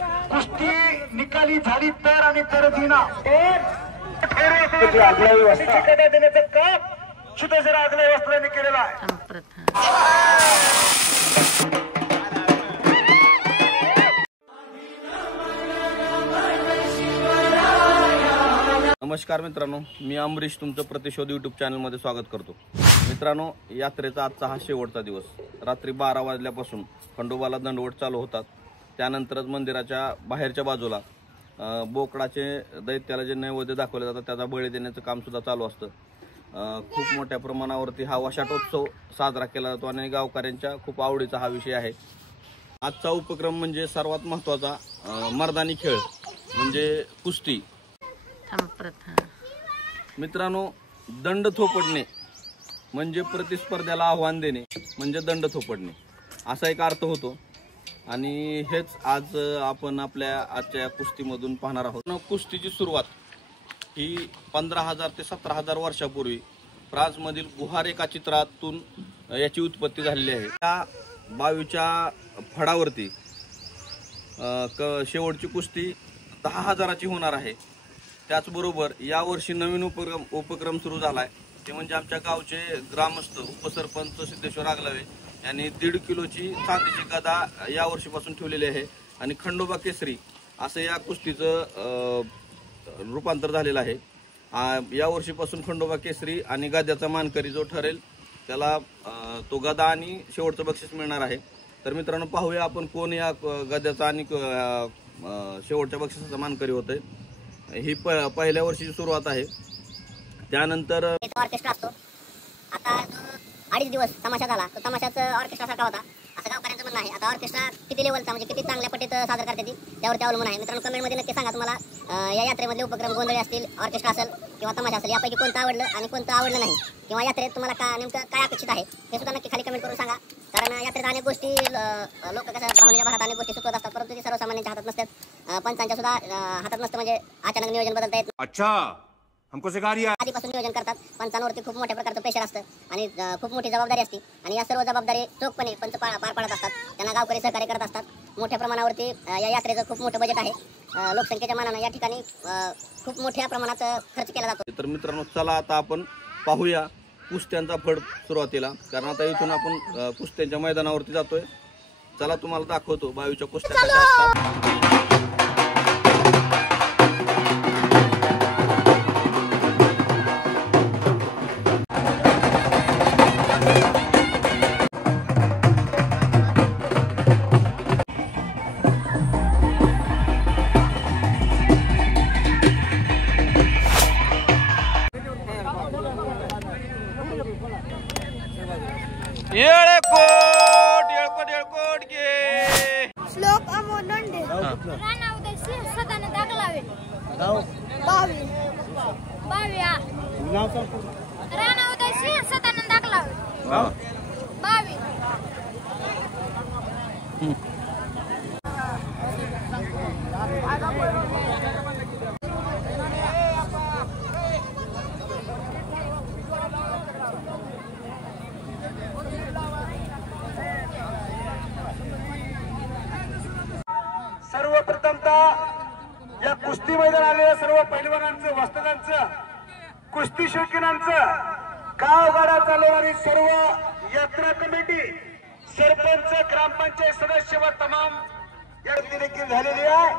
कुस्ती निकाली झाली तर आणि तर दिना आगल्या व्यवस्था देण्याचं काम सुद्धा जर आगल्या व्यवस्थेने केलेला आहे. नमस्कार मित्रांनो, मी अमरीश तुमचं प्रतिशोध यूट्यूब चॅनलमध्ये स्वागत करतो. मित्रांनो, यात्रेचा आजचा हा शेवटचा दिवस. रात्री 12 वाजल्यापासून खंडोबाला दंडवट चालू होतात. त्यानंतरच मंदिराच्या बाहेरच्या बाजूला बोकडाचे दैत्याला जे नैवेद्य दाखवले जातात त्याचा बळी देण्याचं काम सुद्धा चालू असतं. खूप मोठ्या प्रमाणावरती हा वशाटोत्सव साजरा केला जातो आणि गावकऱ्यांच्या खूप आवडीचा हा विषय आहे. आजचा उपक्रम म्हणजे सर्वात महत्त्वाचा मर्दानी खेळ म्हणजे कुस्ती. मित्रांनो, दंड थोपडणे म्हणजे प्रतिस्पर्ध्याला आव्हान देणे म्हणजे दंड थोपडणे असा एक अर्थ होतो आणि हेच आज आपण आपल्या आजच्या कुस्तीमधून पाहणार आहोत. कुस्तीची सुरुवात ही 15,000 ते 17,000 वर्षापूर्वी फ्रान्समधील गुहार एका चित्रातून याची उत्पत्ती झालेली आहे. त्या 22च्या फडावरती शेवटची कुस्ती 10,000ची होणार आहे. त्याचबरोबर यावर्षी नवीन उपक्रम सुरू झाला आहे. ते म्हणजे आमच्या गावचे ग्रामस्थ उपसरपंच सिद्धेश्वर आगलावे यांनी 1.5 किलोची चांदीची गदा यावर्षीपासून ठेवलेली आहे आणि खंडोबा केसरी असं या कुस्तीचं रूपांतर झालेलं आहे. यावर्षीपासून खंडोबा केसरी आणि गद्याचा मानकरी जो ठरेल त्याला तो गदा आणि शेवटचं बक्षीस मिळणार आहे. तर मित्रांनो, पाहूया आपण कोण या गद्याचा आणि शेवटच्या बक्षिसाचा मानकरी होतंय. ही पहिल्या वर्षीची सुरुवात आहे. त्यानंतर ऑर्केस्ट्रा असतो. आता 2.5 दिवस तमाशा झाला. तो तमाशाचा ऑर्केस्ट्रा सारखा होता असं गावकऱ्यांचं म्हणणं आहे. आता ऑर्केस्ट्रा किती लेवलचा म्हणजे किती चांगल्या पद्धतीत सादर करते ती त्यावरती अवलंबून आहे. मित्रांनो, कमेंटमध्ये नक्की सांगा तुम्हाला या यात्रेमधले उपक्रम गोंधळी असतील, ऑर्केस्ट्रा असेल किंवा तमाशा असेल, यापैकी कोणतं आवडलं आणि कोणतं आवडलं नाही, किंवा यात्रेत तुम्हाला नेमकं काय अपेक्षित आहे हे सुद्धा नक्की खाली कमेंट करून सांगा. कारण यात्रेत अनेक गोष्टी लोक कसं भावनेच्या भरात अनेक गोष्टी सुचवत असतात, परंतु ती सर्वसामान्यांच्या हातात नसतात. पंचांच्या सुद्धा हातात नसतं, म्हणजे अचानक नियोजन बदलता येत. अच्छा, हमको सिखा रिया. आधीपासून नियोजन करतात. पंचांवरती खूप मोठ्या प्रकारचं प्रेशर असतं आणि खूप मोठी जबाबदारी असते आणि या सर्व जबाबदारी चोखपणे पंच पार पाडत असतात. त्यांना गावकरी सहकार्य करत असतात. मोठ्या प्रमाणावरती या यात्रेचं खूप मोठं बजेट आहे. लोकसंख्येच्या मानानं या ठिकाणी खूप मोठ्या प्रमाणात खर्च केला जातो. तर मित्रांनो, चला आता आपण पाहूया कुस्त्यांचा फड सुरुवातीला, कारण आता इथून आपण कुस्त्यांच्या मैदानावरती जातोय. चला तुम्हाला दाखवतो 22च्या कुस्त्या कशा असतात. येळकोट घे. श्लोक अमोल नंदे. राणा उदयसी सदानंद आगलावे. बावी. राणा उदयसी सदानंद आगलावे. बावी. सर्वप्रथमतः या कुस्ती मैदान आलेल्या सर्व पैलवानांचं, वस्तादांचं, कुस्ती शौकीनांचं, गावगाडा चालवणारी सर्व यात्रा कमिटी, सरपंच, ग्रामपंचायत सदस्य व तमाम यादी देखील झालेली आहे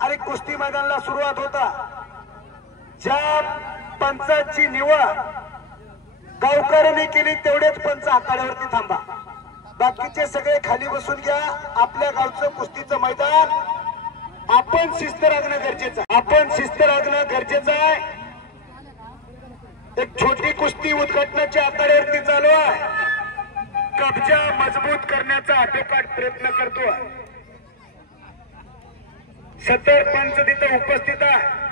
आणि कुस्ती मैदानाला सुरुवात होता. ज्या पंचाची निवड गावकऱ्यांनी केली तेवढेच पंच आखाड्यावरती थांबा. बाकीचे सगळे खाली बसून घ्या. आपल्या गावचं कुस्तीचं मैदान आपण शिस्त राखणं गरजेचं आहे. एक छोटी कुस्ती उद्घाटनाच्या आखाड्यावरती चालू आहे. कब्जा मजबूत करण्याचा आटोकाट प्रयत्न करतो. सदर पंच तिथे उपस्थित आहे.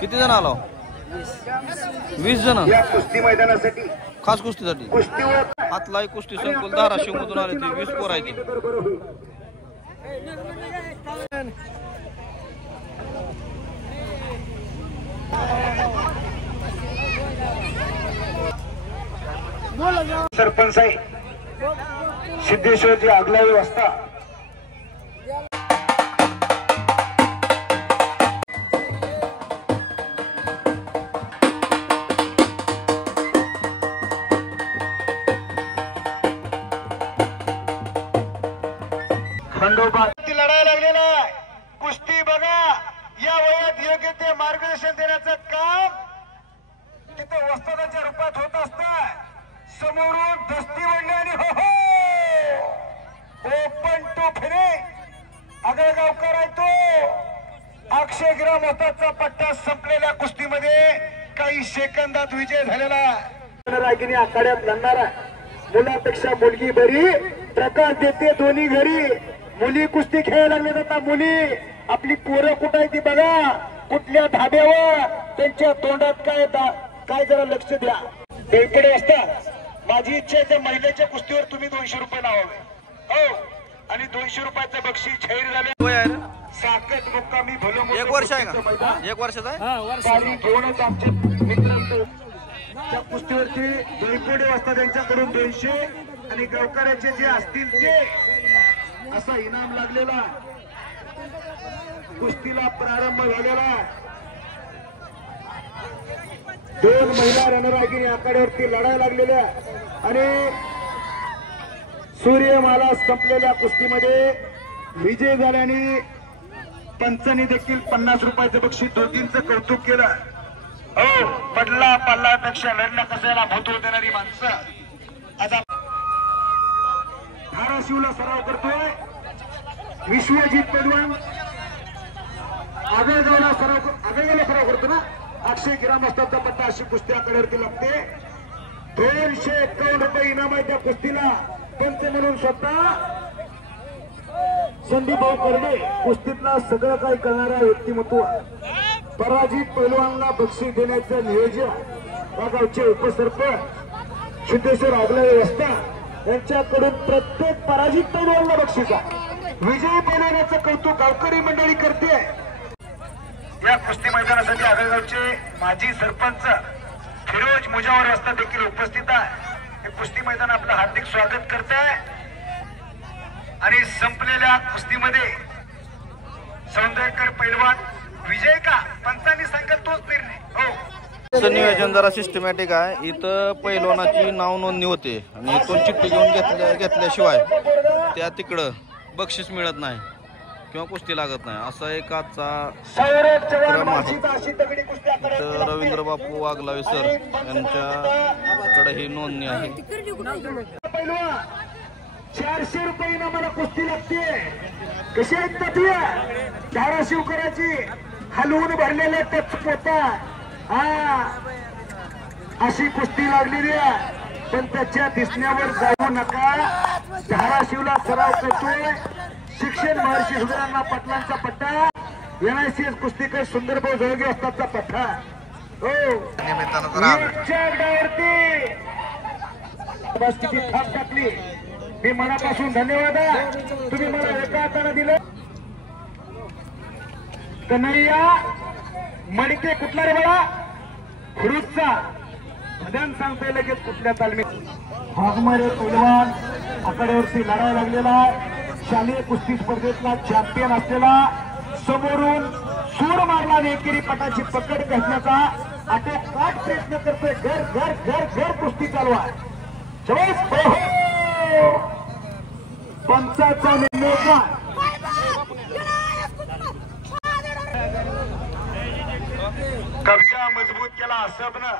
किती जण आलो? 20 जण या कुस्ती मैदानासाठी, खास कुस्तीसाठी. हातलाई कुस्ती संकुल धाराशिव मधून आले ते 20 पोर आहेत. सरपंच आहे सिद्धेश्वरजी आगलावी वाजता खंडोबा लढायला लागलेला आहे. कुस्ती बघा, या वयात योग्य ते मार्गदर्शन देण्याचं काम तिथं वस्तादाच्या रूपात होत असतं. समोरून दस्ती वडली आणि हो ओपन टू फिनिश आगळगावकर आहे तो. अक्षय ग्राम वस्तादचा पट्टा संपलेल्या कुस्तीमध्ये काही सेकंदात विजय झालेला आहे. रागिनी आखाड्यात लढणार आहे. मुलापेक्षा मुलगी बरी, प्रकाश देते दोन्ही घरी. मुली कुस्ती खेळायला लागले जातात. मुली आपली पोरं कुठं आहे ती बघा, कुठल्या धाब्यावर, त्यांच्या तोंडात काय जरा लक्ष द्या. बेकडे असतात. माझी इच्छा आहे त्या महिलेच्या कुस्तीवर तुम्ही 200 रुपये लावावे. हो, आणि 200 रुपयाचं बक्षीस जाहीर झाले. साकत मुक्कामी भलो 1 वर्ष आहे का? 1 वर्षाचा आहे. गाडी घेऊनच आमचे मित्र त्या कुस्तीवरती बैपुडे वाजता त्यांच्याकडून 200 आणि गावकऱ्याचे जे असतील ते असा इनाम लागलेला. कुस्तीला प्रारंभ झालेला. 2 महिला रणरागिणी आखाड्यावरती लढायला लागलेल्या आणि सूर्यमाला संपलेल्या कुस्तीमध्ये विजय झाल्याने पंचांनी देखील 50 रुपयाचं बक्षीस दोघींचं कौतुक केलं. हो, पडला पल्लापेक्षा लढणं कशाला महत्व देणारी माणसं. आता धाराशिवला सराव करतोय विश्वजित पैलवान. आगळगावला सराव करतो ना. अक्षय ग्रामस्थांचा पट्टा अशी कुस्ती आकड्यावरती लागते. 251 रुपये इनाम आहे त्या कुस्तीला. पंच म्हणून स्वतः संदीप भाऊ करडे, कुस्तीतला सगळं काही करणारा व्यक्तिमत्व. पराजित पैलवानला बक्षीस देण्याचं नियोजन या गावचे उपसरपंच सिद्धेश्वर आगलावे वस्ता यांच्याकडून प्रत्येक पराजित पैलवानला बक्षीस आहे. विजयी पैलवानाचं कौतुक गावकरी मंडळी करते. या कुस्ती मैदानासाठी आगळगावचे माजी सरपंच फिरोज मुजावर वस्ता देखील उपस्थित आहे. हे कुस्ती मैदान आपलं हार्दिक स्वागत करत आहे. आणि संपलेल्या कुस्तीमध्ये सौंदर्यकर पैलवान विजय का पंचांनी सांगेल तोच निर्णय. हो, नियोजन जरा सिस्टमॅटिक आहे. इथं पैलवानाची नाव नोंदणी होते आणि इथून चिठ्ठी घेऊन घेतल्याशिवाय त्या तिकडं बक्षीस मिळत नाही किंवा कुस्ती लागत नाही. असा एक आजचा क्रम आहे. तर रवींद्र बापू वागलावे सर यांच्याकडे ही नोंदणी आहे. 400 रुपये आम्हाला कुस्ती लागते. कशी आहेत तथ्य धाराशिवकराची हलवून भरलेले टच पोता. अशी कुस्ती लागलेली आहे. पण त्याच्या दिसण्यावर जाऊ नका. धाराशिवला सराव करतोय शिक्षण महर्षी सुधारांना पटलांचा पट्टा. NICS कुस्तीकर सुंदरभाऊ जळगे असताचा पट्टा. हो, बस किती थाप टाकली. मी मनापासून धन्यवाद आहे. तुम्ही मला एका हाताने दिलं. कन्हैया मडके कुठला रे बाळा? खुरुजचा. मध्यान सांगतोय लगेच कुठल्या तालमीत. वाघमारे पैलवान आकड्यावरती लढायला लागलेला शालेय कुस्ती स्पर्धेतला चॅम्पियन असलेला. समोरून सूर मारला एकेरी पटाची पकड घेण्याचा आटोकाट प्रयत्न करतोय. घर घर घर घर कुस्ती चालू आहे. पंचाचा निर्णय कब्जा मजबूत केला असबनं.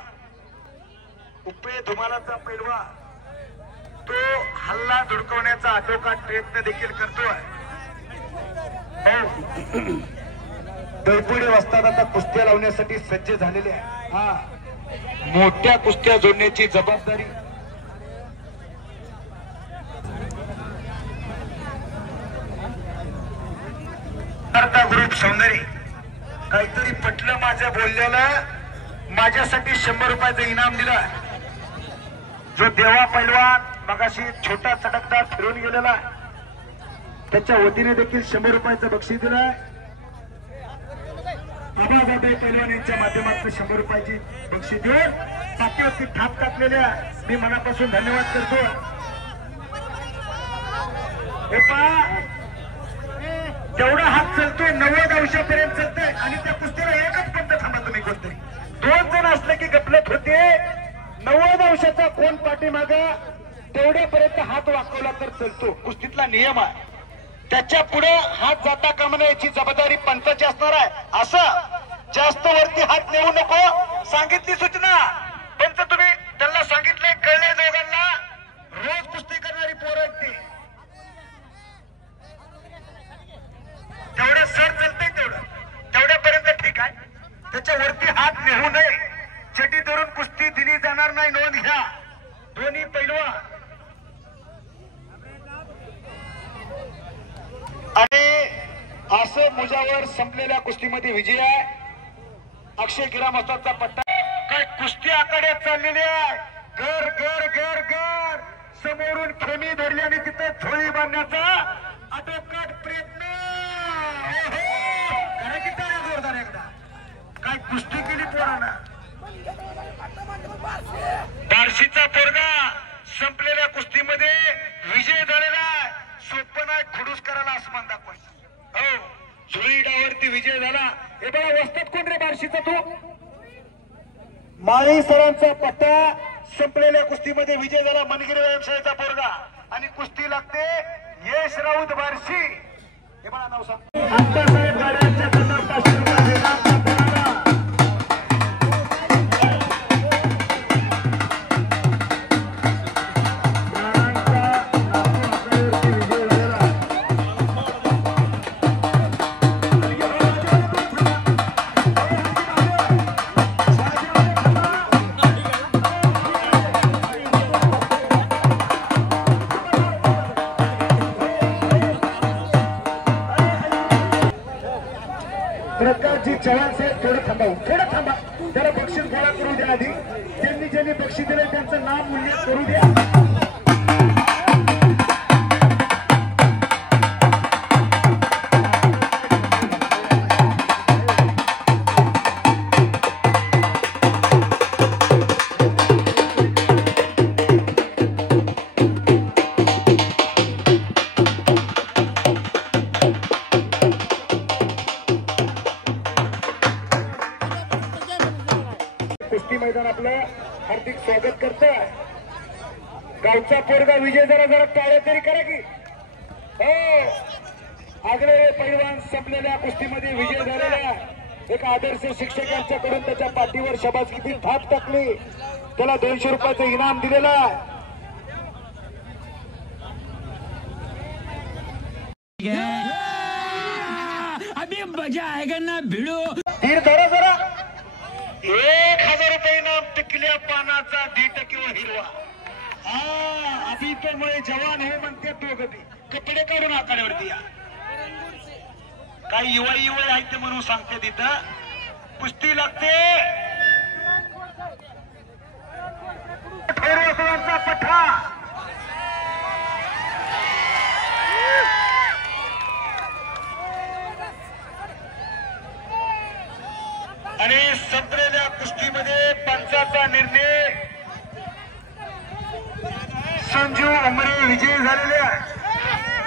उपे धुमालाचा पैलवा तो हल्ला धुडकवण्याचा आटोकाट प्रयत्न देखील करतोय. बैपुडे वस्ताद आता कुस्त्या लावण्यासाठी सज्ज झालेले आहे. मोठ्या कुस्त्या जोडण्याची जबाबदारी ग्रुप सौंदर्य. काहीतरी पटलं माझ्या बोलल्याला. माझ्यासाठी 100 रुपयाचं इनाम दिलं. जो देवा पैलवान मगाशी छोटा चटकदार फिरून गेलेला त्याच्या वतीने देखील 100 रुपयाचं बक्षीस दिलंय. आबाजादे पैलवान यांच्या माध्यमातून 100 रुपयाची बक्षीस देऊन पाठीवरती थाप टाकलेल्या मी मनापासून धन्यवाद करतो. हे पहा, जेवढा हात चालतोय 90 अंशापर्यंत चालतोय आणि त्या कुस्तीला एकच पंत थांबा तुम्ही कोणते 2 जण असले की गपलत होते. 90 अंशाचा कोण पाठीमागा तेवढ्यापर्यंत हात वाकवला तर चालतो. कुस्तीतला नियम आहे. त्याच्या पुढे हात जाता कामा नये याची जबाबदारी पंचाची असणार आहे. असं जास्त वरती हात नेऊ नको सांगितली सूचना. पंच तुम्ही त्यांना सांगितले कळले दोघांना. रोज कुस्ती करणारी पोरं आहेत ती. जेवढं सर चालतंय तेवढ्यापर्यंत ठीक आहे. त्याच्या वरती हात नेऊ नये. चटी धरून कुस्ती दिली जाणार नाही. नोंद घ्या दोन्ही पैलवान. आणि असं मुजावर संपलेल्या कुस्तीमध्ये विजय आहे. अक्षय गिरामस्ताचा पट्टा. काय कुस्ती आखाड्यात चाललेली आहे. घर घर घर घर समोरून खेमी धरली आणि तिथे झोळी बांधण्याचा आटोकाट प्रयत्न. काय किती जोरदार एकदा काय कुस्ती केली पोरांना. बार्शीचा पोरगा संपलेल्या कुस्तीमध्ये विजय झालेला. सोपं नाही खुडूस करायला आसमान दाखवायचं. हो, झुळी डावरती विजय झाला. हे बघा वस्तात कोण रे बार्शीचा तो. माळी सरांचा पट्टा. संपलेल्या कुस्तीमध्ये विजय झाला. मनगिरी व्यायामशाळेचा पोरगा आणि कुस्ती लागते यश राऊत बार्शी. हे बघा नाव सांग. आप्पासाहेब गाड्यांच्या 50-500 रुपये देणार. प्रकारची चव्हाण साहेब थोडं थांबा जरा बक्षीस गोळा करू द्या. आधी ज्यांनी बक्षीस दिले त्यांचं नाव उल्लेख करू द्या. कुस्ती मैदान आपलं हार्दिक स्वागत करतोय. गावचा पोरगा विजय जरा टाळ्या तरी करा की. हो, आगळे पैलवान संपलेल्या कुस्तीमध्ये विजय झालेल्या एक आदर्श शिक्षकांच्याकडून त्याच्या पाठीवर शबासकीची थाप टाकली. त्याला 200 रुपयाचं इनाम दिलेलं आहे. अभी मजा आएगा ना भिड़ो. धीर धरा जरा. 1000 रुपये इनाम. टिकल्या पानाचा दीट किंवा हिरवा. अभी तो मुळे जवान हो म्हणते तो कधी कपडे काढून आखाड्यावरती या. काही युवा आहेत ते म्हणून सांगते. तिथं कुस्ती लागते. ठोरवासवांचा पठा. आणि संपलेल्या कुस्तीमध्ये पंचाचा निर्णय संजू उमरे विजयी झालेले आहे.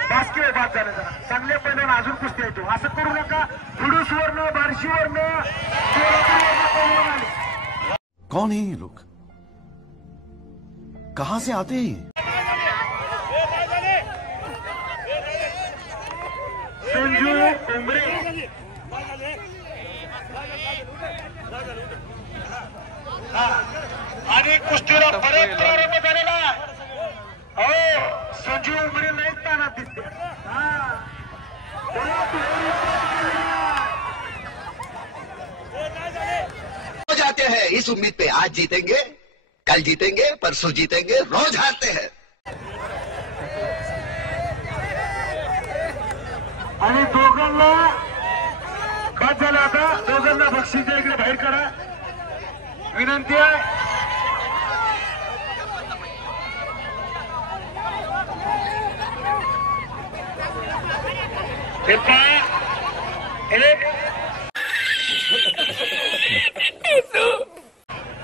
बास्केट बाद झाले. जरा चांगल्या पैलवान अजून कुस्ती येतो. असं करू नका. फुडूसवरनं बार्शीवरनं पैलवान आले. कौन है ये लोग? कहां से आते हैं? संजू उमरे आणि कुस्तीला परत प्रारंभ झालेला आहे. हो, संजू उमरे नाहीत ताना दिसते. हो जाते हैं इस उम्मीद पे. आज जीतेंगे, कल जीतेंगे, परसों जीतेंगे, रोज हारते हैं. आणि दोघांना काय झालं आता. दोघांना बक्षीस इकडे बाहेर करा विनंती आहे. एक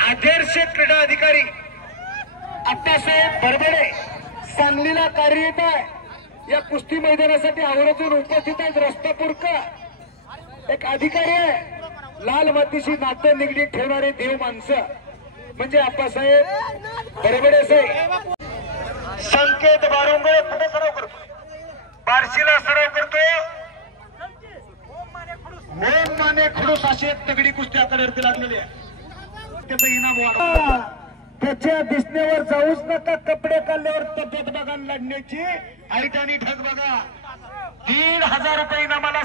आदर्श क्रीडा अधिकारी आप्पासाहेब बरबडे सांगलीला कार्यरत आहे। या कुस्ती मैदानासाठी आवर्जून उपस्थित आहेत। रस्तापूरकर एक अधिकारी आहे। लाल मातीशी नातं निगडीत ठेवणारे देव माणसं म्हणजे आप्पासाहेब बरबडे साहेब। संकेत बारुंगळे कुठे सराव करतो? बार्शीला सराव करतो। ओम माने खडूस अशी तगडी कुस्ती आकड्यावरती लागलेली आहे। त्याचं इनाम वाढ त्याच्या दिसण्यावर जाऊच नका, कपडे काढल्यावर तब्येत बघा लढण्याची ऐटानी ठग बघा। 1,500 रुपये इनामाला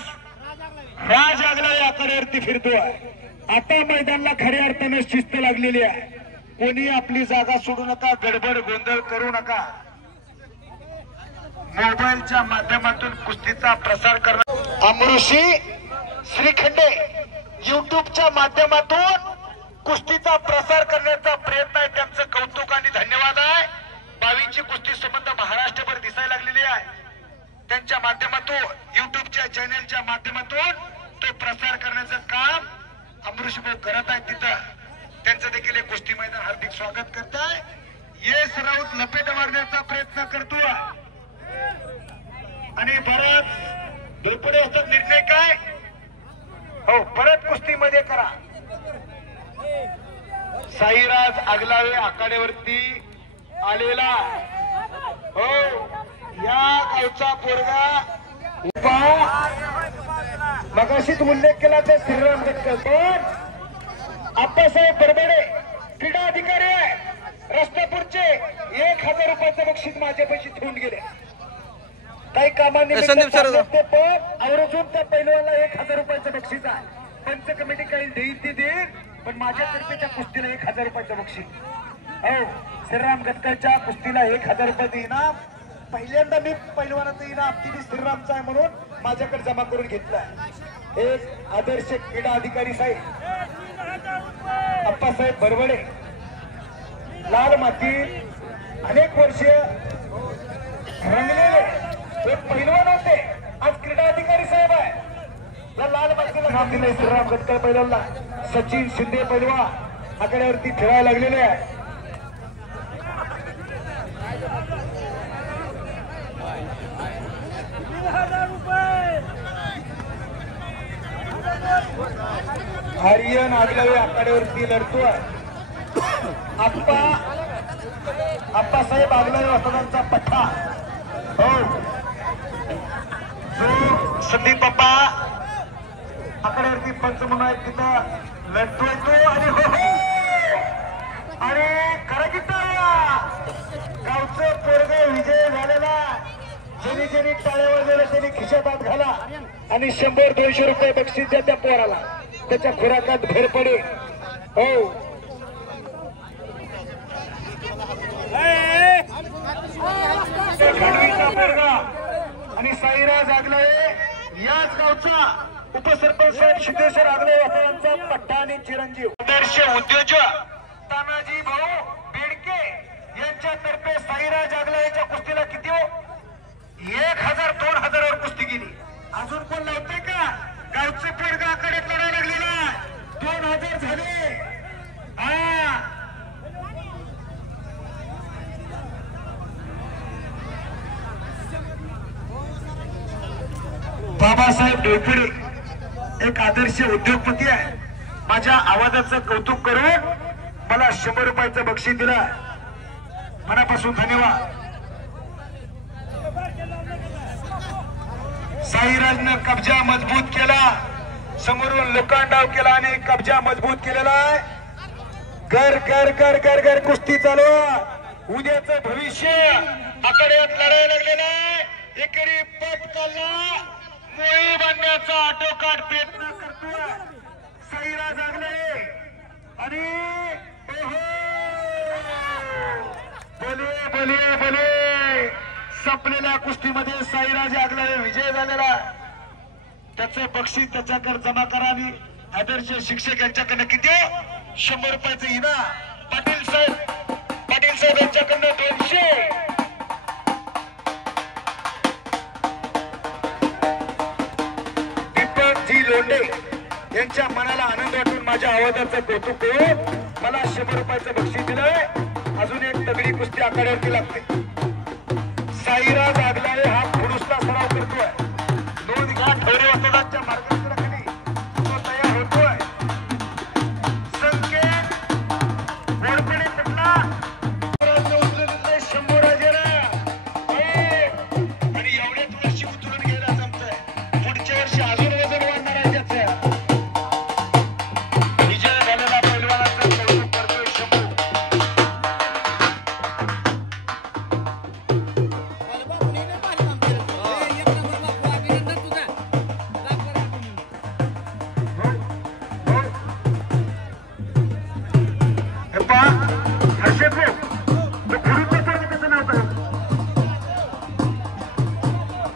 राज आगला या आकड्यावरती फिरतोय। आता मैदानाला खऱ्या अर्थानं शिस्त लागलेली आहे। कोणी आपली जागा सोडू नका, गडबड गोंधळ करू नका। मोबाईलच्या माध्यमातून कुस्तीचा प्रसार करणं अमृषी श्रीखंडे युट्यूबच्या माध्यमातून कुस्तीचा प्रसार करण्याचा प्रयत्न आहे। त्यांचं कौतुक आणि धन्यवाद आहे। 22ची कुस्ती संबंध महाराष्ट्रभर दिसायला लागलेली आहे। त्यांच्या माध्यमातून युट्यूबच्या चॅनलच्या माध्यमातून तो प्रसार करण्याचं काम अमृष भाऊ करत आहेत। तिथं त्यांचं देखील एक कुस्ती मैदान हार्दिक स्वागत करत आहे। येस राऊत लपेट मारण्याचा प्रयत्न करतोय आणि परत धुळपडे होतात। निर्णय काय हो परत कुस्तीमध्ये करा। साईराज आगलावे आखाड्यावरती आलेला हो या गावचा पोरगा उभा मगाशीच उल्लेख केला त्या श्रीराम गटकर पण आप्पासाहेब बरबडे क्रीडा अधिकारी आहे रस्तापूरचे 1,000 रुपयाचं बक्षीस माझ्यापाशी ठेवून गेले। काही कामानिमित्त ते पण आवर्जून त्या पैलवानला 1,000 रुपयाचं बक्षीस आहे। पंच कमिटी काही देईल ती देईल पण माझ्यातर्फे त्या कुस्तीला 1,000 रुपयाचं बक्षीस। हो श्रीराम गटकरच्या कुस्तीला 1,000 रुपयाचं इनाम पहिल्यांदा मी पैलवानाचं इनाम तिने श्रीरामचं आहे म्हणून माझ्याकडे जमा करून घेतलाय। एक आदर्श क्रीडा अधिकारी साहेब आप्पासाहेब बरबडे लाल माती अनेक वर्ष रंगलेले एक पैलवान होते, आज क्रीडा अधिकारी साहेब आहे। लाल मातीला नाम दिलंय श्रीराम गटकर पैलवानला। सचिन शिंदे पैलवान आकड्यावरती खेळायला लागलेले आहे। आर्यन आगलावे आकड्यावरती लढतोय। आप्पासाहेब आगलावे वसंतांचा पठ्ठा हो जो संदीप बाप्पा आकड्यावरती पंच म्हणून आहे तिथं लढतोय तो आणि हो आणि खरं की गावचं पोरग विजय झालेला। ज्यांनी ज्यांनी टाळ्या वाजवल्या त्यांनी खिशात हात घाला आणि 100-200 रुपये बक्षीस द्या त्या पोराला, त्याच्या खुराकात भर पडे हो। आणि साईराज आगलावे याच गावचा उपसरपंच साहेब सिद्धेश्वर आगलावे यांचा पट्टा आणि चिरंजीव आदर्श उद्योजक तानाजी भाऊ बेडके यांच्यातर्फे साईराज आगलावेच्या कुस्तीला किती हो 1,000-2,000 वर कुस्ती केली। अजून कोण लावते का? गावचे पोरगा आकडे लढायला लागलेला 2,000 झाले। हा बाबासाहेब डोईपुरे एक आदर्श उद्योगपती आहे। माझ्या आवाजाचं कौतुक करून मला 100 रुपयाचं बक्षीस दिलं, मनापासून धन्यवाद। साईराजनं कब्जा मजबूत केला, समोरून लोकांडाव केला आणि कब्जा मजबूत केलेला आहे। घर घर घर घर घर कुस्ती चालू, उद्याचं भविष्य आकड्यात लढायला लागलेला आहे। एकेरी पट काढला, मोळी बांधण्याचा आटोकाट प्रयत्न करतोय साईराज आगले आणि बोले बोले बोले संपलेल्या कुस्तीमध्ये साईराज आगले विजय झालेला। त्याचं बक्षीस त्याच्याकडे जमा करावी। आदर्श शिक्षक यांच्याकडनं किती 100 रुपयाचं इनाम। पाटील साहेब यांच्याकडनं 200। दीपक जी लोंढे यांच्या मनाला आनंद वाटून माझ्या आवाजाचं कौतुक करून मला 100 रुपयाचं बक्षीस दिलंय. अजून एक तगडी कुस्ती आखाड्यावरती लागते. साईराज आगलावे हा पुरुषला सराव करतोय. 2 घाट ठेवरे वस्तादांच्या मार्गदर्शनाखाली तो तयार होतोय. संकेत गोडपणे कुठला 100 राजेला आणि एवढ्याच वर्षी उचलून गेला जमतंय. पुढच्या वर्षी अजून वजन वाढणार आहे त्याचं. विजय झालेला पैलवानाचं कौतुक करतोय शंभू. हर्षद भाऊ, तो गुरुचं पण त्याचं नाव काय?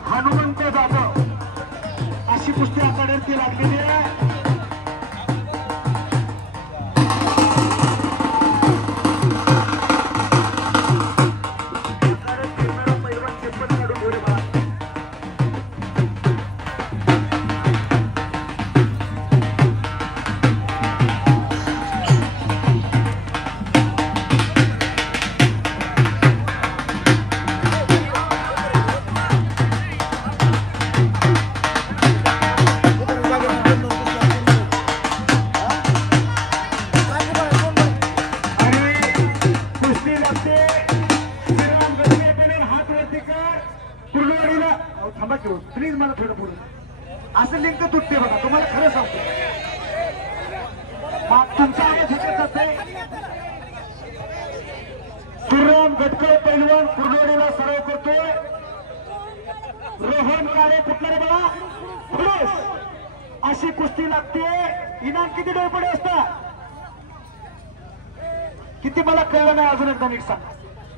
हनुमंत जाधव अशी कुस्ती आखाड्यावरती लागलेली आहे. पैलवान चप्पल काढून घोडे बाळा. प्लीज मला थोडं पुढे असं लिंक तुटते बघा. तुम्हाला खरं सांगतो तुमचा आवाज ह्याच्यात जाते. सुरराम गटकर पैलवान कुर्डवाडीला सराव करतोय. रोहन काळे कुठला रे बघा पुरुष अशी कुस्ती लागते. इनाम किती डोळपडे असतात किती मला कळलं नाही. अजून एकदा नीट सांगा.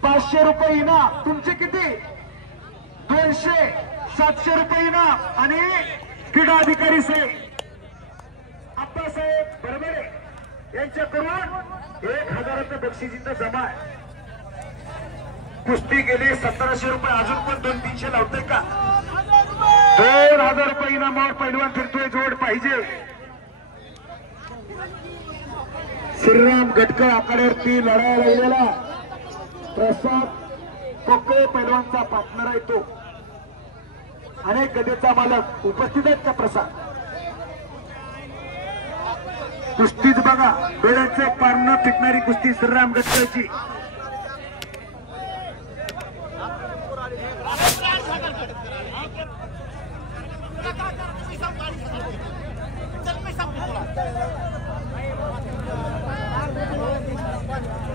500 रुपये इनाम. तुमचे किती? 200. 700 रुपये इनाम. आणि क्रीडा अधिकारी साहेब आप्पासाहेब बरबडे यांच्याकडून 1000चं बक्षीस इथं जमा आहे. कुस्ती गेली 1700 रुपये. अजून पण 200-300 लावतोय का? 2000 रुपये इनामावर पैलवान फिरतोय. जोड पाहिजे. श्रीराम गटकर आखाड्यावरती लढायला गेलेला प्रसाद कोकळे पैलवानचा पार्टनर आहे. तो अनेक गदेचा मालक उपस्थित आहेत का प्रसाद? कुस्तीच बघा. डोळ्याचं पार न फिटणारी कुस्ती श्रीराम गटकरची.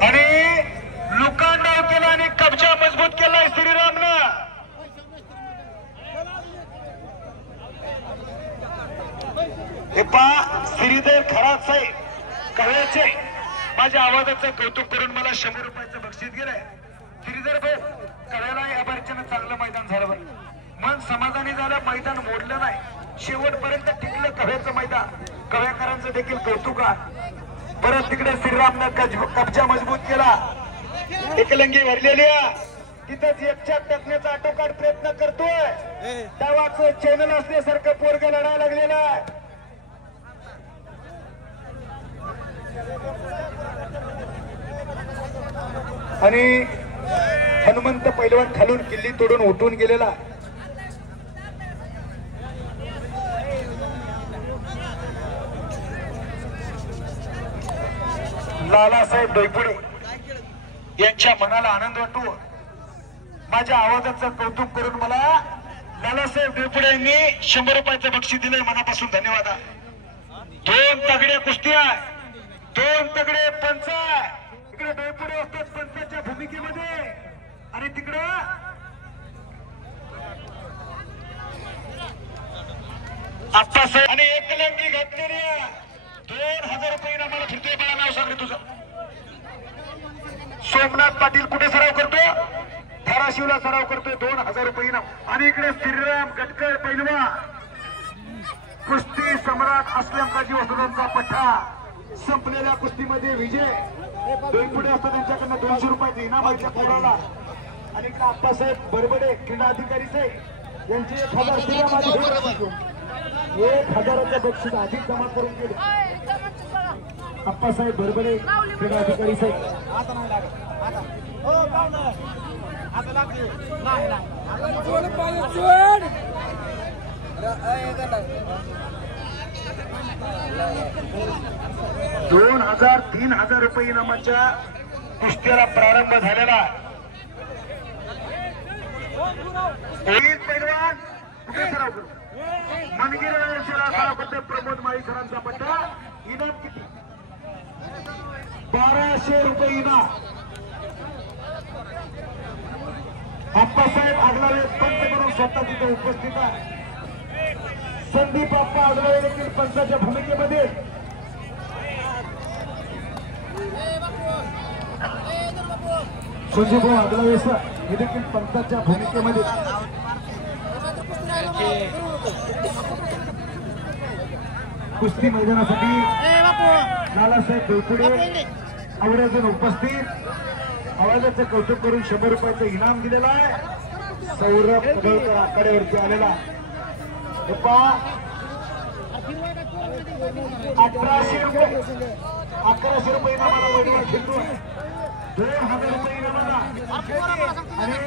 आणि लोकांना केला आणि कब्जा मजबूत केलाय श्रीरामनं. हे पहा श्रीधर खरात साहेब कळ्याचे माझ्या आवाजाचं कौतुक करून मला 100 रुपयाचं बक्षीस गेलंय. श्रीधर भाऊ कळ्याला या बारच्यानं चांगलं मैदान झालं. बरं मन समाधानी झालं. मैदान मोडलं नाही. शेवटपर्यंत टिकलं कव्याचं मैदान. कव्याकरांचं देखील कौतुक आहे. परत तिकडे श्रीरामनं कब्जा मजबूत केला. एकलंगी भरलेली तिथंच एकछाप टाकण्याचा आटोकाट प्रयत्न करतोय. तेव्हाच चॅनल असल्यासारखं पोरग लढायला लागलेलं आहे. आणि हनुमंत पैलवान खालून किल्ली तोडून उठून गेलेला. लालासाहेब डोईपुडे यांच्या मनाला आनंद वाटतो. माझ्या आवाजाचं कौतुक करून मला लालासाहेब डोईपुडे यांनी 100 रुपयाचं बक्षीस दिलंय. मनापासून धन्यवाद. 2 तगड्या कुस्त्या, 2 तगडे पंच. इकडे डोईपुडे असतात पंचाच्या भूमिकेमध्ये आणि तिकडं आप्पासाहेब आणि एकलंगी घातलेली 2000 रुपये इनामाला फिरतोय. मला नाव सांगले तुझं. सोमनाथ पाटील कुठे सराव करतो? धाराशिवला सराव करतोय. 2000 रुपये इनाम. आणि इकडे श्रीराम गटकर पैलवान कुस्ती सम्राट असलम काजी वसुदांचा पठ्ठा. संपलेल्या कुस्तीमध्ये विजय डोईपुडे असतात. त्यांच्याकडनं 200 रुपयाचे इनाम आहे त्या पोराला. आणि इकडे आप्पासाहेब बरबडे क्रीडा अधिकारी साहेब यांची 1000 1000चं बक्षीस अधिक जमा करून गेले. अप्पासाहेब बरबडे क्रीडा अधिकारी साहेब. 2,000-3,000 रुपये इनामाच्या कुस्त्याला प्रारंभ झालेला. पैलवान कुठे सराव करू मनगीर सराव करते प्रमोद माळी सरांचा पट्टा. इनाम किती? 1,200 रुपये इनाम. अप्पासाहेब आगलावे पंच म्हणून स्वतः तिथे उपस्थित आहे. संदीप अप्पा आगलावे देखील पंचाच्या भूमिकेमध्ये. सुजीभाऊ आगलावे सर हे देखील पंचाच्या भूमिकेमध्ये. कुस्ती मैदानासाठी लालासाहेब देवकुडे आवडजण उपस्थित. आवाजाचं कौतुक करून 100 रुपयाचं इनाम दिलेलं आहे. सौरभ कबळकर आखाड्यावरती आलेला. 1,800 रुपये 1100 रुपये इनामाला वडील खेळतो. 2,000 रुपये इनामाला. आणि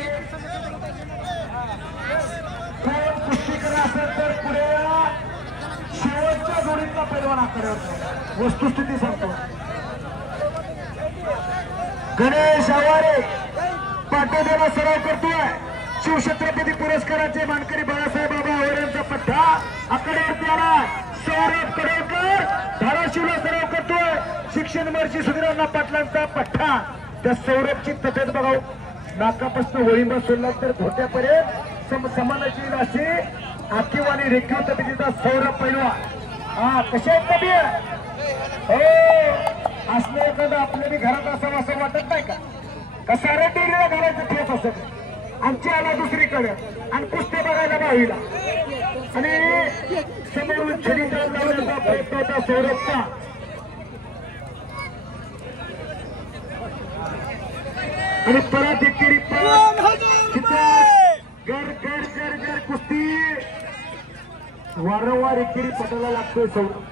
कोण कुस्ती करा असेल तर पुढे शेवटच्या जोडीतला पैलवान आखाड्यावर. वस्तुस्थिती सांगतो. गणेश आवारे पाटोद्याला सराव करतोय. शिवछत्रपती पुरस्काराचे मानकरी बाळासाहेब बाबा आवारेंचा पट्टा आखाड्यावरती आला. सौरभ कडोळकर धाराशिवला सराव करतोय. शिक्षण महर्षी सुधीरांना पाटलांचा पट्टा. त्या सौरभची तब्येत बघाव. नाकापासून वळींबा सोडला तर धोट्यापर्यंत समानाची अशी आखीव आणि रेखीव तब्येतीचा सौरभ पैलवान. हा कसे आहेत तब्येत? हो असलं एखादं आपल्या बी घरात असावं असं वाटत नाही का? कसा रे टीव्हीला घालायचं ठेच असत. आमची आला दुसरीकडे आणि कुस्ती बघायला बावीला. आणि समोरून छडी लावण्याचा प्रयत्न होता सौरभचा. आणि परत एकेरी गर गर गर गर कुस्ती वारंवार एकेरी पटायला लागतोय सौरभ.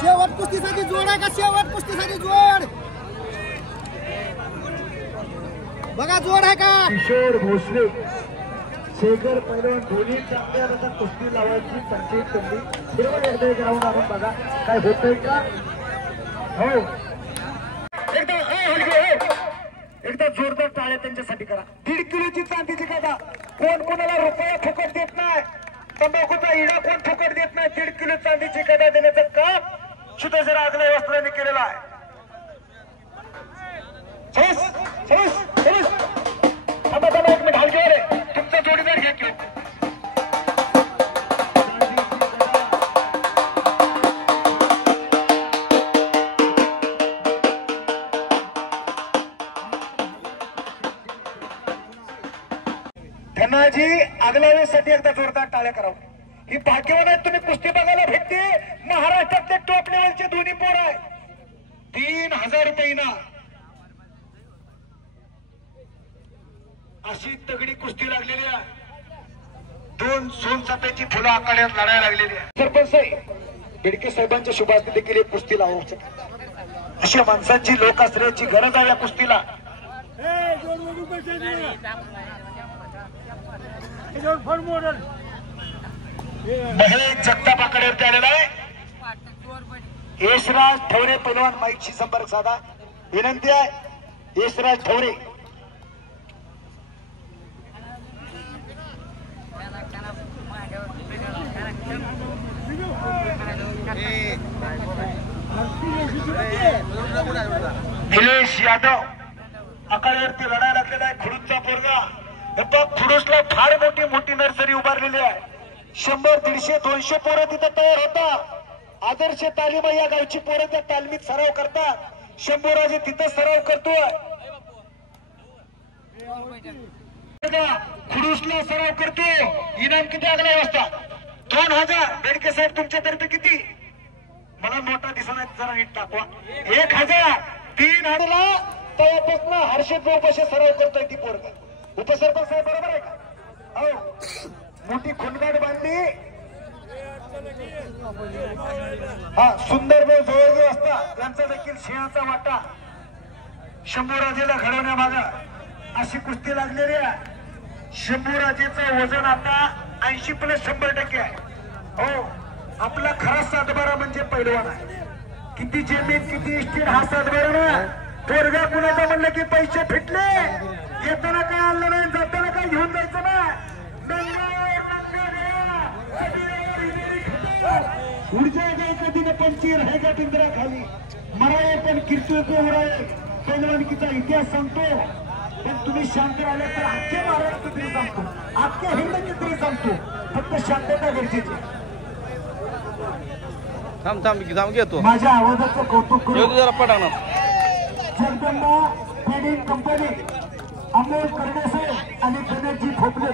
शेवट कुस्तीसाठी जोड आहे का? शेवट कुस्तीसाठी जोड बघा. जोड आहे का? किशोर भोसले शेखर पैलवान दोन्ही चांगल्या कुस्ती लावायची संकेत करली. बरोबर एकदा एक राऊंड आणून बघा काय होतंय का. हो एकदा जोरदार टाळ्या त्यांच्यासाठी करा. 1.5 किलोची चांदीची गदा. कोण कोणाला रुपया फुकट देत नाही. तंबाखूचा इडा कोण फुकट देत नाही. 1.5 किलो चांदीची गदा देण्याचं काम सुधीर आगलावे वस्त्रांनी केलेलं आहे. एक मिनिट हलके रे तुमचा जोडीदार घ्या की. धनाजी आगलावेसाठी एकदा जोरदार टाळ्या करावं. ही भाग्यवान आहेत तुम्ही. कुस्ती बघायला भेटते. महाराष्ट्रातले टॉप लेवलचे दोन्ही पोर आहे. 3,000 रुपये इनाम. अशी तगडी कुस्ती लागलेली आहे. 2 सोनचाफ्याची फुलं आखाड्यात लढायला लागलेली आहे. सरपंच बेडके साहेबांच्या शुभास्ते देखील एक कुस्ती लावू शकतात. अशा माणसांची लोकाश्रयाची गरज आहे या कुस्तीला. महेश जगतापाकडे आलेला आहे. यशराज ठवरे पैलवान माईकशी संपर्क साधा. विनंती आहे यशराज ठवरे. निलेश यादव आखाड्यावरती लढायला लागलेला आहे. खुडूसचा पोरगा. खुडूसला फार मोठी मोठी नर्सरी उभारलेली आहे. 100, 150, 200 पोरं तिथं तयार होतात. आदर्श तालीम या गावची पोरं त्या तालमीत सराव करतात. शंभूराजे तिथं सराव करतोय. खुडूसला सराव करतो. इनाम किती आगलावे वाजता? 2,000. बेडके साहेब तुमच्यातर्फे किती? मला नोटा दिसणार जरा नीट टाकवा. 1,000. 3,000 तेव्हापासून हर्षद भाऊ कसे सराव करतोय ती पोरग. उपसरपंच साहेब बरोबर आहे का? हो, मोठी खुणगाड बांधली. हा सुंदर जोळगे असता त्यांचा देखील सिंहाचा वाटा शंभूराजेला घडवण्यामागा अशी कुस्ती लागलेली आहे. शंभूराजेचं वजन आता 80+100% आहे. हो, आपला खरा सातबारा म्हणजे पैलवान आहे. किती जमीन किती इस्टेट हा सातबारा ना. पोरगा कुणाचा म्हणलं की पैसे फिटले, येताना काय आणलं नाही, जाताना काय घेऊन जायचं ना. ऊर्जा गई कधी न पंचीर है का पिंजरा खाली. मराये पण कीर्ती उराये पैलवानकीचा इतिहास सांगतो. पण तुम्ही शांत राहिले तर अख्खे महाराष्ट्र तरी सांगतो, अख्खे हिंद तरी सांगतो. फक्त शांतता गरजेची. थांब घेतो. माझ्या आवाजाचं कौतुक करू. जरा पटाना. जगदंबा ट्रेडिंग कंपनी अमोल कर्णसे आणि गणेशजी खोपले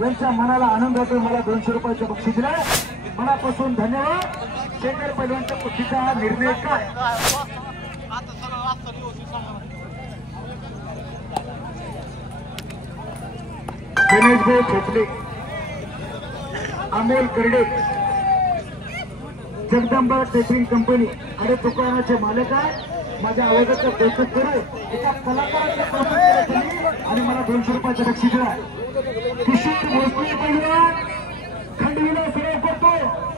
यांच्या मनाला आनंद होतो. मला 200 रुपयाचं बक्षीस दिलं. मनापासून धन्यवाद. शेखर पैलवानच्या कुस्तीचा हा निर्णय काय? गणेशभाई खोपले, अमोल कर्डे, जगदंबा ट्रेडिंग कंपनी आणि दुकानाचे मालक आहे. माझ्या आवाजाचं कौतुक करू. एका कलाकाराचं कौतुक केलं आणि मला 200 रुपयाचं बक्षीस दिलं. किशोर भोसले पैलवान खंडवीला सराव करतो.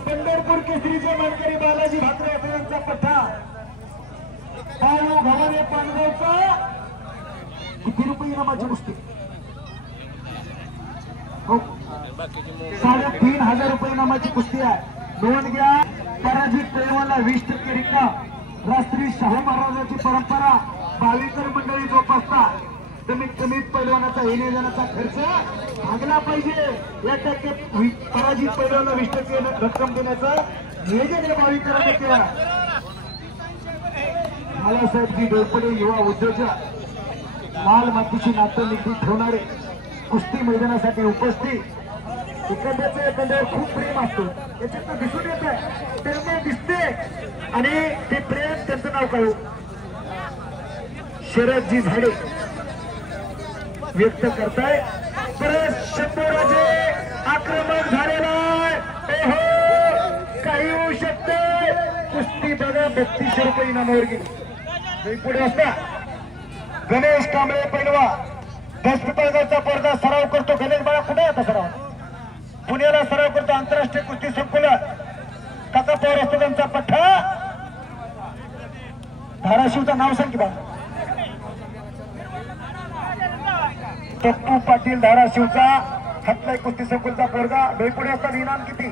पंढरपूर केसरीचे मानकरी बालाजी भाकरे यांचा पठ्ठा. भवाने पानगावचा किती रुपये इनामाची कुस्ती? हो, 3,500 रुपये इनामाची कुस्ती आहे. नोंद घ्या. पराजित पैलवानला 20% रिकाम. राष्ट्रीय शाहू महाराजांची परंपरा भाविकर मंडळी जोपासतात. कमीत कमी पैलवानाचा येणे जाण्याचा खर्च भागला पाहिजे. या टक्क्यात पराजित पैलवानला 20% रक्कम देण्याचं नियोजन भाविकांनी केलं. बाळासाहेबजी डोळपडे युवा उद्योजक, लाल मातीची नातं निगडीत ठेवणारे, कुस्ती मैदानासाठी उपस्थित. एखाद्यावर खूप प्रेम असतो, याच्यात दिसून येत आहे. प्रेम दिसते आणि ते प्रेम त्यांचं नाव काय? शरदजी झाडे व्यक्त करताय. परत शंभूराजे आक्रमक झालेला आहे. काही होऊ शकते. कुस्ती बघा 3200 रुपये इनामावर गेली. पुढे असता गणेश कांबळे पैलवान दसपिटाचा पडदा सराव करतो. गणेश बाळा कुठे आता सराव? पुण्याला सराव करतो. आंतरराष्ट्रीय कुस्ती संकुलन काका पवार असतो त्यांचा पठ्ठा. धाराशिवचं नाव सांग की बा. तप्पू पाटील धाराशिवचा हटलाय कुस्ती संकुलचा पोरगा. डोईपुढे असतात. इनाम किती?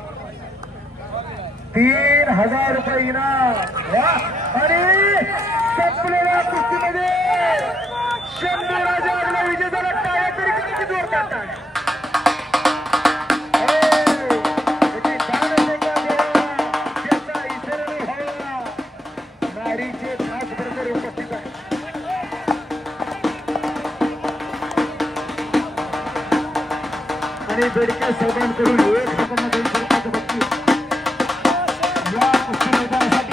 3,000 रुपये इनाम. आणि संपलेल्या कुस्तीमध्ये शंभूराजे आपला विजय झाला. टाळ्या तरी किती जोर काढतात. नारीचे खास बरोबर उपस्थित आहे. आणि बेडके साहेबांकडून 1,200 रुपयाचं बक्षीस या कुस्ती मैदानासाठी.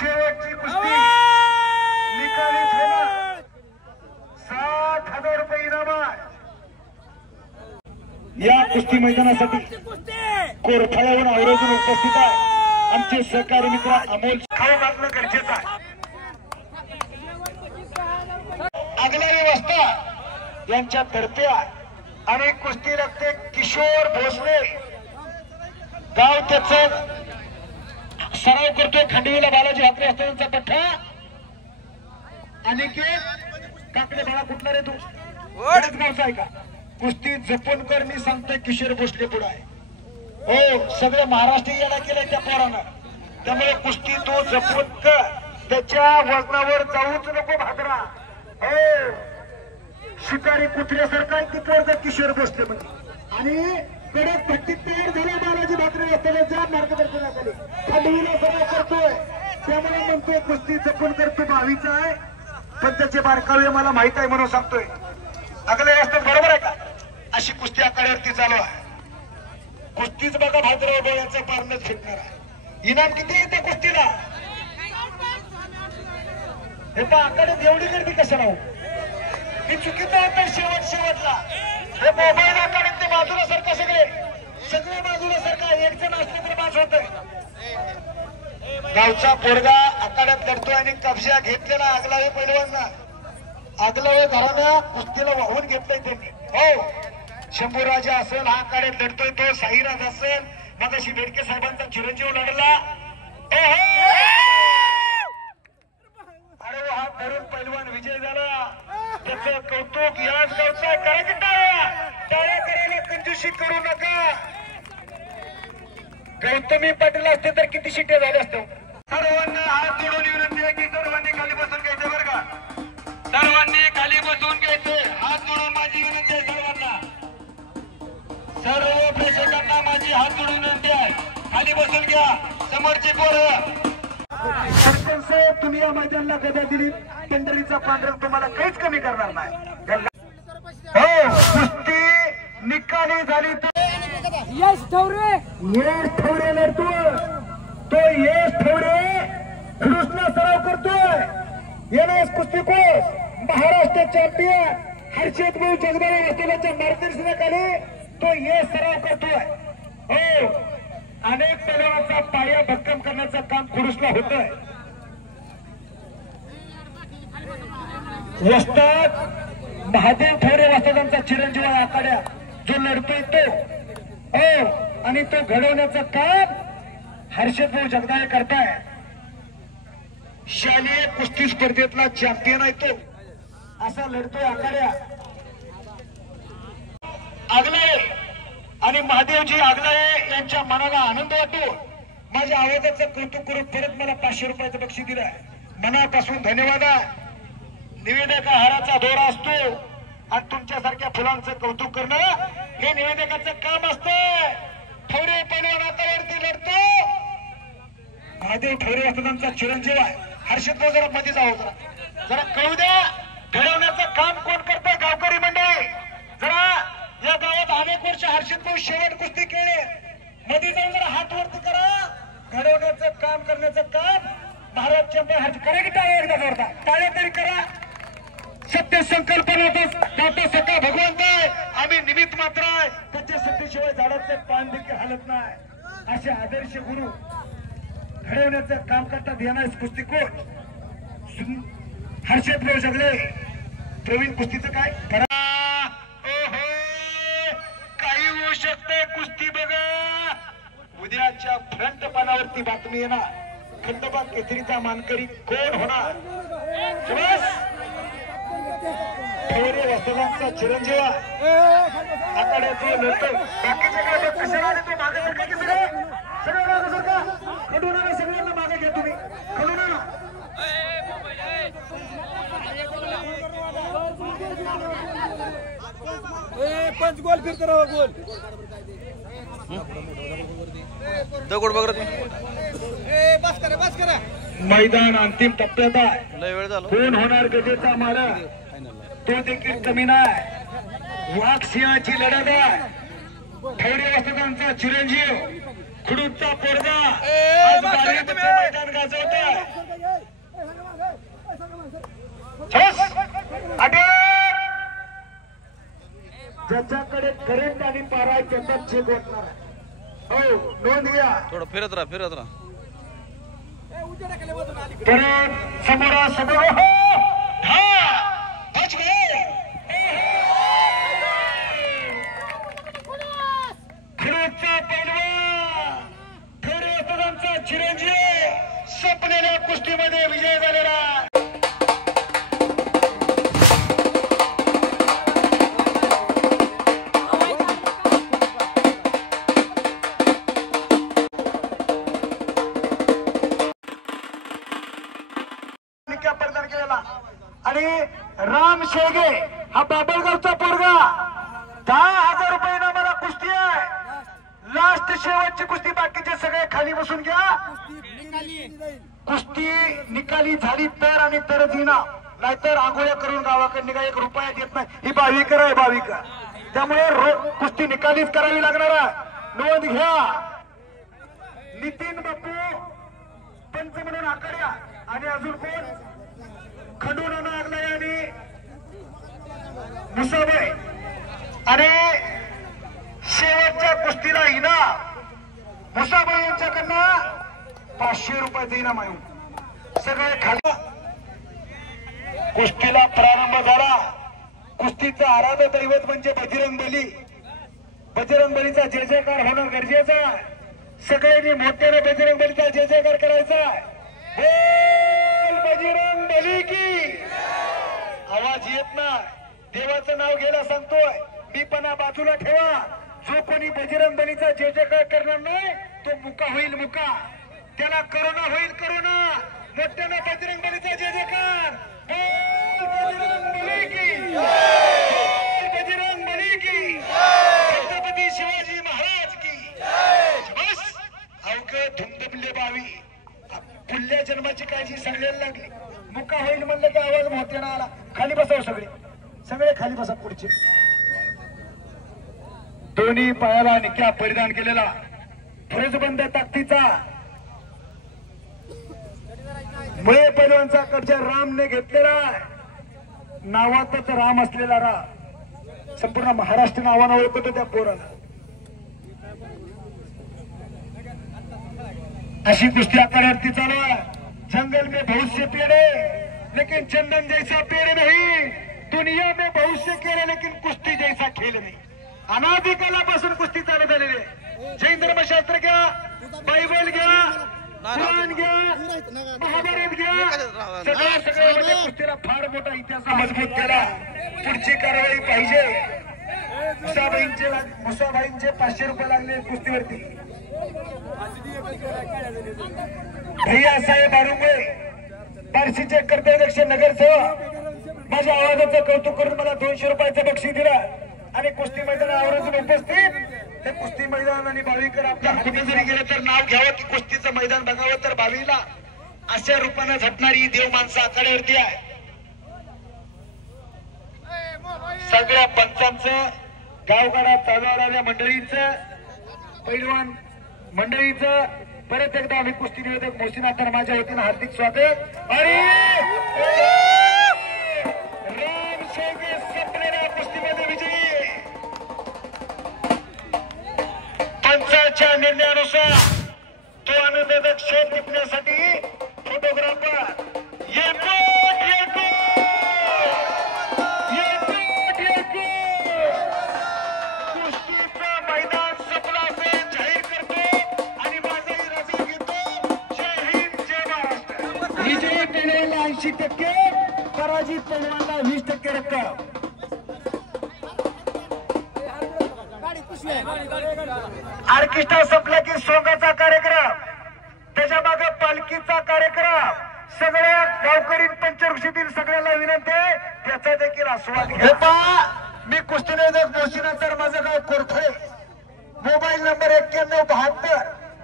शेवटची कुस्ती निकाली झाला. 60,000 रुपये इनाम आहे. या कुस्ती मैदानासाठी कोरफळ्याहून आवर्जून उपस्थित आहे आमचे सहकारी मित्र अमोल. खाऊ घालणं गरजेचं आहे. आगलावी वस्ता यांच्या तर्फे आणि कुस्ती रक्ते किशोर भोसले गाव त्याचं सराव करतोय. खंडवीला बालाजी भाकरे असतो त्यांचा पठ्ठा. अनिकेत काकडे बाळा कुठला रे तू? गावचा आहे का? कुस्ती जपून कर मी सांगतोय. किशोर भोसले पुढे आहे. हो, सगळं महाराष्ट्र याला केलंय त्या पोरानं. त्यामुळे कुस्ती तो जपून कर. त्याच्या वजनावर जाऊच नको भाकरा. हो, शिकारी कुत्र्यासारखा आहे ती पोरगा किशोर भोसले म्हणजे. आणि कडक भट्टीत तयार झाला बालाजी भाकरे असताना ज्या मार्गदर्शनाखाली खंडवीला सराव करतोय. त्यामुळे म्हणतोय कुस्ती जपून करतो. 22 आहे. पण त्याचे बारकावे मला माहित आहे म्हणून सांगतोय. अगले असतात बरोबर आहे का? अशी कुस्ती आखाड्यावरती चालू आहे. कुस्तीच बघा भाद्रव डोळ्याचं पारणच फिरणार आहे. इनाम किती येते कुस्तीला? हे पण आखाड्यात एवढी गर्दी कशाला हो? मी चुकीचं होतं शेवटला. हे मोबाईल आखाड्यात ते बाजूला सारखं सगळे बाजूला सारखं एक जण असले तर बाज होत. गावचा पोरगा आखाड्यात लढतोय आणि कब्जा घेतलेला आगलावे पैलवांना. आगलावे घरानं कुस्तीला वाहून घेतलंय त्यांनी. हो, शंभूराजा असेल हा आखाड्यात लढतोय, तो साईराज असेल, मग अशी बेडके साहेबांचा चिरंजीव लढला. अरे हा तरुण पैलवान विजय झाला. त्याचं कौतुक याच गावचा. करा की टाळ्या करायला कंजूशी करू नका. गौतमी पाटील असते तर किती शिट्ट्या झाल्या असत्या. सर्वांना हात जोडून विनंती आहे की सर्वांनी खाली बसून घ्यायचं बरं का. सर्वांनी खाली बसून घ्यायचं. हात जोडून माझी विनंती आहे सर्वांना. सर्व प्रेक्षकांना माझी हात जोडून विनंती आहे. खाली बसून घ्या. समोरची पोरं. सरपंच साहेब, तुम्ही या मैदानाला गदा दिली, पंढरीचा पांढरंग तुम्हाला काहीच कमी करणार नाही. हो, कुस्ती निकाली झाली तर यश ठवरे लढतोय. तो यश ठवरे कृष्णा सराव करतोय. एनएस कुस्तीकोस महाराष्ट्र चॅम्पियन हर्षद भाऊ जगदाळे असलेल्याच्या मार्गदर्शनाखाली तो यश सराव करतोय. हो, अनेक पैलवानाचा पाया भक्कम करण्याचं काम खुडूसला होतंय. वस्ताद महादेव ठवरे वस्तादांचा चिरंजीव आखाड्या जो लढतोय तो. हो, आणि तो घडवण्याचं काम हर्षद भाऊ जगदाळे करताय. शालेय कुस्ती स्पर्धेतला चॅम्पियन आहे तो. असा लढतोय आखाड्या. आगले आणि महादेवजी आगलाळे यांच्या मनाला आनंद वाटतो. माझ्या आवाजाचं कौतुक करून परत मला 500 रुपयाचं बक्षीस दिलं. मनापासून धन्यवाद. निवेदका हाराचा दोरा असतो आणि तुमच्यासारख्या फुलांचं कौतुक करणं हे निवेदकाचं काम असतं. ठवरे पैलवान हातावरती लढतो. महादेव ठवरे वस्तादांचा चिरंजीव आहे. हर्षद भाऊ जरा मध्ये जाऊ, जरा कळू द्या. घडवण्याचं काम कोण करतं? गावकरी मंडळी. जरा या गावात अनेक वर्ष हर्षद भाऊ शेवट कुस्ती खेळले. मध्ये जाऊन जरा हात वरती करा. घडवण्याचं काम करण्याचं काम महाराज चॅम्पियन करा की टाळ्या एकदा करता. टाळ्या तरी करा. सत्य संकल्पनेतच दाता सका भगवंत आहे. आम्ही निमित्त मात्र आहे. त्याच्या सत्तेशिवाय झाडाचं पान देखील हलत नाही. असे आदर्श गुरु घडवण्याचं काम करतात. येणार कुस्ती कोच हर्षद भाऊ जगले. प्रवीण कुस्तीचं काय करा. काही होऊ शकते. कुस्ती बघा. उद्याच्या फ्रंट पानावरती बातमी येणार. खंडोबा केसरीचा मानकरी कोण होणार? ठवरे वस्तादांचा चिरंजीव आखाड्याचे लोक. बाकीचे काय कशाला आले? तो मागे सरका की सगळं मागे सरका. खडून आणा. सगळ्यांना मागे घ्या तुम्ही. खडून आणा. पंच गोल फिरतो राव. गोल दगड बघ रे. बस करा. मैदान अंतिम टप्प्यात आहे. लय वेळ झाला. कोण होणार गजेचा मालक? तो देखील कमी नाही. वाघ सिंहाची लढत आहे. ठवरे वस्तादांचा चिरंजीव खुडूचा पोरगा आज बारीचं मैदान गाजवतोय. ज्याच्याकडे करंट आणि पारा आहे त्याचा चेक वाटणार. हो, नोंद घ्या. थोडं फिरत राहा. परत समोरासमोर. खडूचा पैलवान ठवरे वस्तादांचा चिरंजीव संपलेल्या कुस्तीमध्ये विजय झालेला. प्रदान केलेला. आणि राम शेगे हा बाबळगावचा पोरगा. 10,000 रुपये मला कुस्ती आहे. लास्ट शेवटची कुस्ती. बाकीचे सगळे खाली बसून घ्या. कुस्ती निकाली झाली तर आणि तरच येणार. नाहीतर आंघोळ्या करून गावाकडे निघा 1 रुपया देत नाही. ही भाविकर आहे भाविका. त्यामुळे कुस्ती निकालीच करावी लागणार आहे. नोंद घ्या. नितीन बापू पंच म्हणून आकड्या आणि अजून कोण खंडू नागलाय आणि मुसाबाई आणि शेवटच्या कुस्तीला इनाम मुसाबाई यांच्याकडनं 500 रुपयाचं इनाम आहे. सगळे खाली कुस्तीला प्रारंभ झाला. कुस्तीचा आराध्य दैवत म्हणजे बजरंग बली. बजरंग बलीचा जय जयकार होणं गरजेचं आहे. सगळ्यांनी मोठ्याने बजरंग बलीचा जय जयकार करायचा. बोल बजरंग बली की. आवाज येत नाही. देवाचं नाव घ्यायला सांगतोय मी. पण बाजूला ठेवा. जो कोणी बजरंग बलीचा जय जयकार करणार नाही तो मुका होईल मुका. त्याला करोना होईल करोना. मोठ्याने बजरंग बलीचा जय जयकार. बोल बजरंग बली की. बजरंग बली की. छत्रपती शिवाजी महाराज की. बस अवघ धुमधुमले बावी. पुढल्या जन्माची काळजी सगळ्याला लागली. मुका होईल म्हणलं की आवाज मोठ्यानं आला. खाली बसाव सगळे. सगळे खाली बसा. पुढचे दोन्ही पायाला निक्या परिधान केलेला फौजबंद ताकदीचा मुळे पैलवानचा कब्जा रामने घेतलेला आहे. नावातच राम असलेला राम संपूर्ण महाराष्ट्र नावानं ओळखतो त्या पोराला. अशी कुस्ती आखाड्यावरती चालू आहे. जंगल में बहुत से पेड़ है लेकिन चंदन जैसा पेड़ नहीं. दुनिया में बहुत से खेल है लेकिन कुस्ती जैसा खेल नहीं. अनादिकालापासून कुस्ती चालत आलेली आहे. जैन धर्मशास्त्र घ्या, बायबल घ्या, कुराण घ्या, महाभारत घ्या. सगळ्या कुस्तीला फार मोठा इतिहास मजबूत केला. पुढची कारवाई पाहिजे. मुसाबाईंचे 500 रुपये लागले कुस्तीवरती. भैया साहेब आरुंबे बार्शीचे कर्तव्यदक्ष नगरसेवक माझ्या आवाजाचं कौतुक करून मला 200 रुपयाचं बक्षीस दिलं. आणि कुस्ती मैदान आवर्जून उपस्थित ते कुस्ती मैदान आणि भाविकर आपल्या कुठे जरी गेले तर नाव घ्यावं की कुस्तीचं मैदान बघावं. तर भावीला अशा रूपानं झटणारी देव माणसं आखाड्यावरती आहे. सगळ्या पंचांचं, गावगाडा चालवणाऱ्या मंडळींचं, पैलवान मंडळीचं परत एकदा आम्ही कुस्ती निवेदक मोहसिन माझ्या वतीनं हार्दिक स्वागत. आणि राम शेगे सपनेला कुस्तीमध्ये विजयी. पंचाच्या निर्णयानुसार तो आनंददायक क्षण टिपण्यासाठी फोटोग्राफर कुस्तीचं मैदान सपना से जाहीर करतो आणि माझाही रजा घेतो. जय हिंद, जय महाराष्ट्र. विजयी पैलवानला 80%, पराजित पैलवानला 20% रक्कम. ऑर्केस्ट्रा संपला की सोंगाचा कार्यक्रम, त्याच्या मागे पालखीचा कार्यक्रम. सगळ्या गावकरी पंचवृक्षीतील सगळ्यांना विनंती आहे त्याचा देखील आस्वाद घ्या. मी कुस्ती निवेदक मोहसिन तर माझं गाव कोरठळे. Mobile number 9172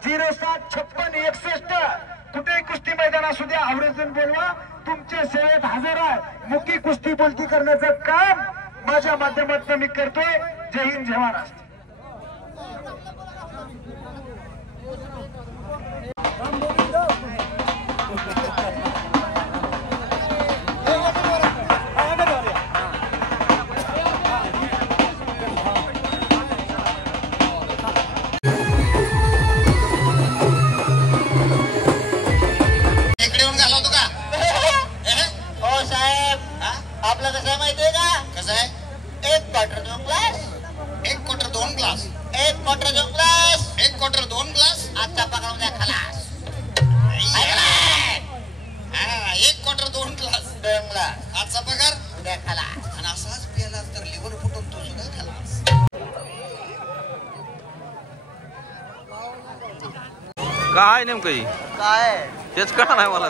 07 56 61. कुठेही कुस्ती मैदान असू द्या आवर्जून बोलवा. तुमच्या सेवेत हजर आहे. मुकी कुस्ती बोलती करण्याचं काम माझ्या माध्यमातून मी करतोय. जय हिंद, जय महाराष्ट्र. आपलं कसं आहे माहितीये का? कसं आहे? 1 quarter 2 glass, 1 quarter 2 glass, 1 quarter 2 glass, 1 quarter 2 glass. आजचा पगार उद्या खलास. 1 क्वार्टर 2 ग्लास, 2 ग्लास. आजचा पगार उद्या खलास. आणि असाच प्याला तर लिव्हर फुटून तो सुद्धा खलास. काय नेमकं काय तेच कळा नाही मला.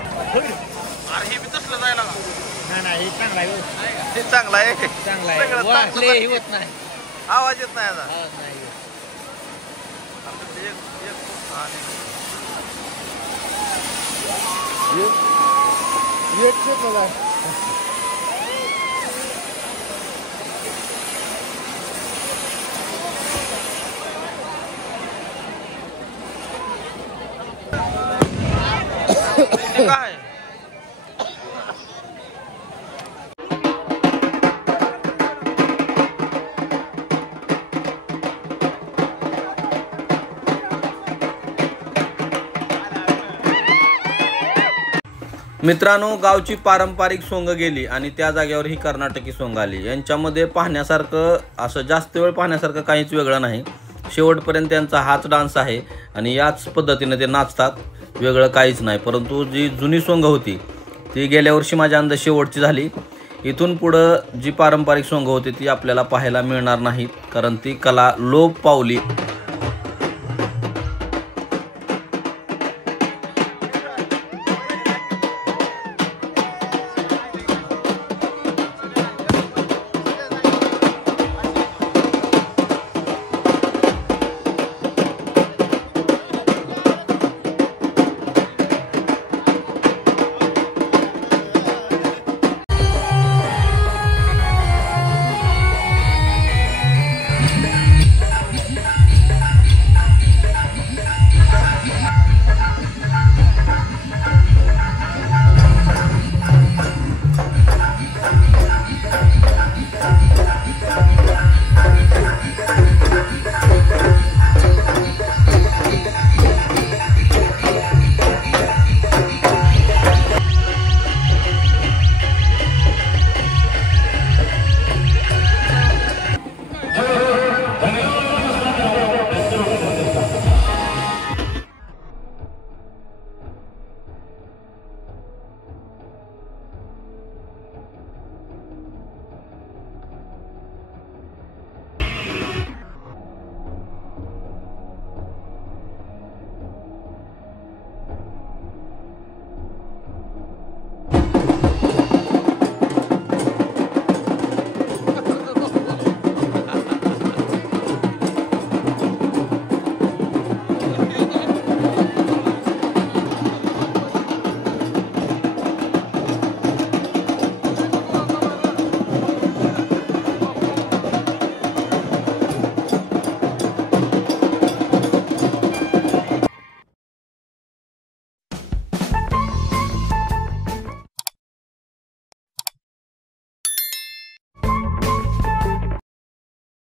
अरे हे बी तसलं जायला का? नाही चांगला आहे ते चांगलं आहे. चांगला सगळं आहे चांगलं वाटले होत नाही आवाज येत नाही आता. नाही आता ते हा, नाही. ते काय मित्रांनो, गावची पारंपरिक सोंग गेली आणि त्या जागेवर ही कर्नाटकी सोंग आली. यांच्यामध्ये पाहण्यासारखं असं जास्त वेळ पाहण्यासारखं काहीच वेगळं नाही. शेवटपर्यंत त्यांचा हाच डान्स आहे आणि याच पद्धतीने ते नाचतात, वेगळं काहीच नाही. परंतु जी जुनी सोंग होती ती गेल्या वर्षी माझ्या अंदाज शेवटची झाली. इथून पुढं जी पारंपरिक सोंग होती ती आपल्याला पाहायला मिळणार नाहीत, कारण ती कला लोप पावली.